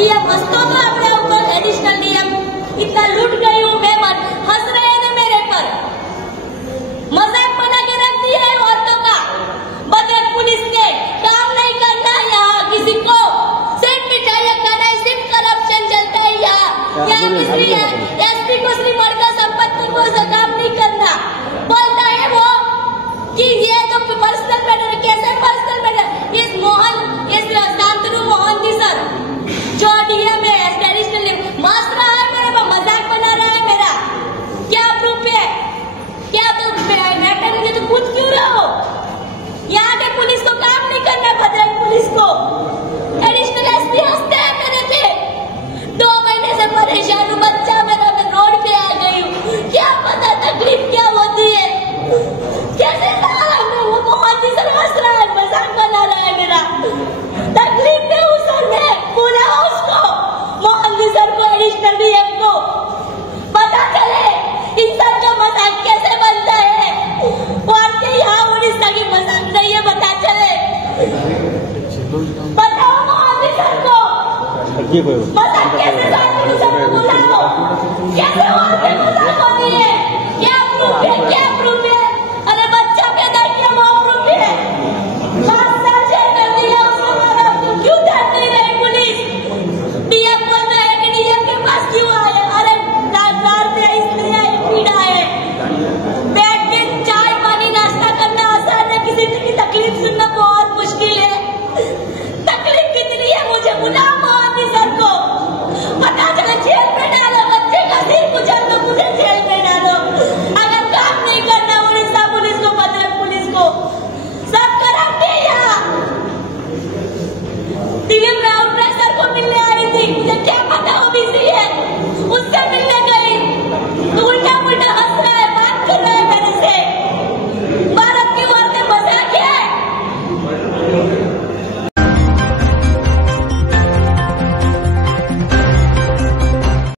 DM मस्तो तो अपने ऊपर एडिशनल डीएम इतना लूट गई हूँ मैं मन हंस रहे हैं मेरे पर मजाक बना के रख दिया है औरतों का। बदरक पुलिस ने काम नहीं करना यहाँ किसी को सिर्फ मिठाइयाँ खाना है सिर्फ करप्शन चलता है यहाँ किसी एसपी को श्रीमठ का संपत्ति को काम नहीं करना बोलता है वो कि ये तो पर्सनल मैटर कैसे पर्सनल मैटर इस मोहन इस शांतनु मोहन जी सर जो डीएम है एडिशनल मास रहा है मेरे पर मजाक बना रहा है मेरा क्या प्रूफ है क्या तो मैटर नहीं तो पूछ क्यों रहा हो। यहाँ के पुलिस को काम नहीं करना भद्रक पुलिस को एडिशनल एसपी हंसते हैं मेरे पे 2 महीने से परेशान हूँ बच्चा मेरा मैं रोड पे आ गई हूँ क्या पता तकलीफ क्या होती है कैसे वो बहुत ही सर हंस रहा है मजाक बना रहा है मेरा तकलीफ है उस सर ने बोला उसको मोहन जी सर को एडिशनल डीएम को पता चले इंसान का मजाक कैसे बनता है और के यहाँ उड़ीसा की मजाक नहीं है पता चले बताओ मोहन जी सर को मजाक कैसे सर को बुलाओ कैसे और मजाक होती है